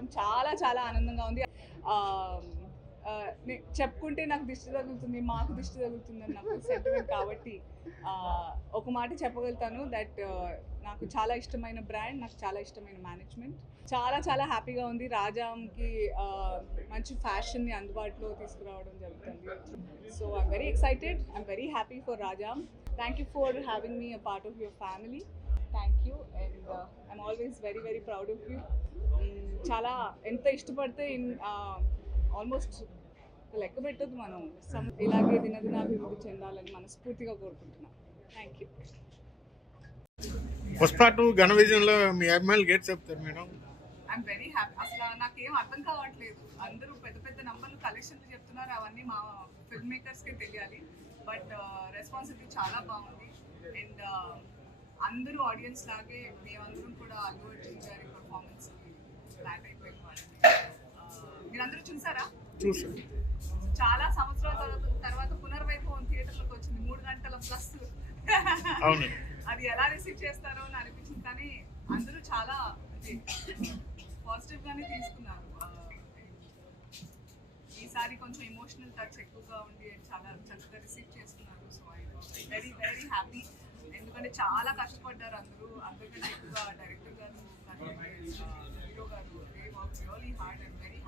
రావడం చాలా చాలా ఆనందంగా ఉంది. చెప్పుకుంటే నాకు దిష్టి తగులుతుంది, మాకు దిష్టి తగులుతుంది అని నాకు సెంటిమెంట్ కాబట్టి ఒక మాట చెప్పగలుగుతాను దట్ నాకు చాలా ఇష్టమైన బ్రాండ్, నాకు చాలా ఇష్టమైన మేనేజ్మెంట్. చాలా చాలా హ్యాపీగా ఉంది. రాజాంకి మంచి ఫ్యాషన్ని అందుబాటులో తీసుకురావడం జరుగుతుంది. So I'm very excited, I'm very happy for Rajam. Thank you for having me a part of your family. Thank you and I'm always very very proud of you. చాలా ఎంత ఇష్టపడితే ఆల్మోస్ట్ లెక్క పెట్టద్దు మనం. ఇలాగే దినదినాభివృద్ధి చెందాలని మనస్ఫూర్తిగా కోరుకుంటున్నాం. Thank you. పుష్ప 2 ఘన విజయంలో మీ అభిమానులు ఏం చెప్తారు మేడం? I'm very happy. అసలు నాకేం అర్థం కావట్లేదు. అందరూ పెద్ద పెద్ద నంబర్లు కలెక్షన్లు చెప్తున్నారు, అవన్నీ మా ఫిల్మ్ మేకర్స్కే తెలియాలి. బట్ రెస్పాన్సిబిలిటీ చాలా బాగుంది. అండ్ అందరూ ఆడియన్స్ లాగే మేమందరం కూడా అల్లు అర్జున్ గారి పర్ఫార్మెన్స్ ఫ్లాట్ అయిపోయింది వాళ్ళని. మీరందరూ చూసారా? చూసాను. చాలా సంవత్సరాల తర్వాత పునర్వైభవం థియేటర్లకు వచ్చింది, 3 గంటల ప్లస్. అది ఎలా రిసీవ్ చేస్తారో అని అనిపించింది, కానీ అందరూ చాలా పాజిటివ్ గానే తీసుకున్నారు. ఈసారి కొంచెం ఎమోషనల్ టచ్ ఎక్కువగా ఉండి చాలా చక్కగా రిసీవ్ చేస్తున్నారు. So I very very happy. ఎందుకంటే చాలా కష్టపడ్డారు అందరికంటే ఎక్కువగా డైరెక్టర్ గారు, హీరో గారు. They work really hard and very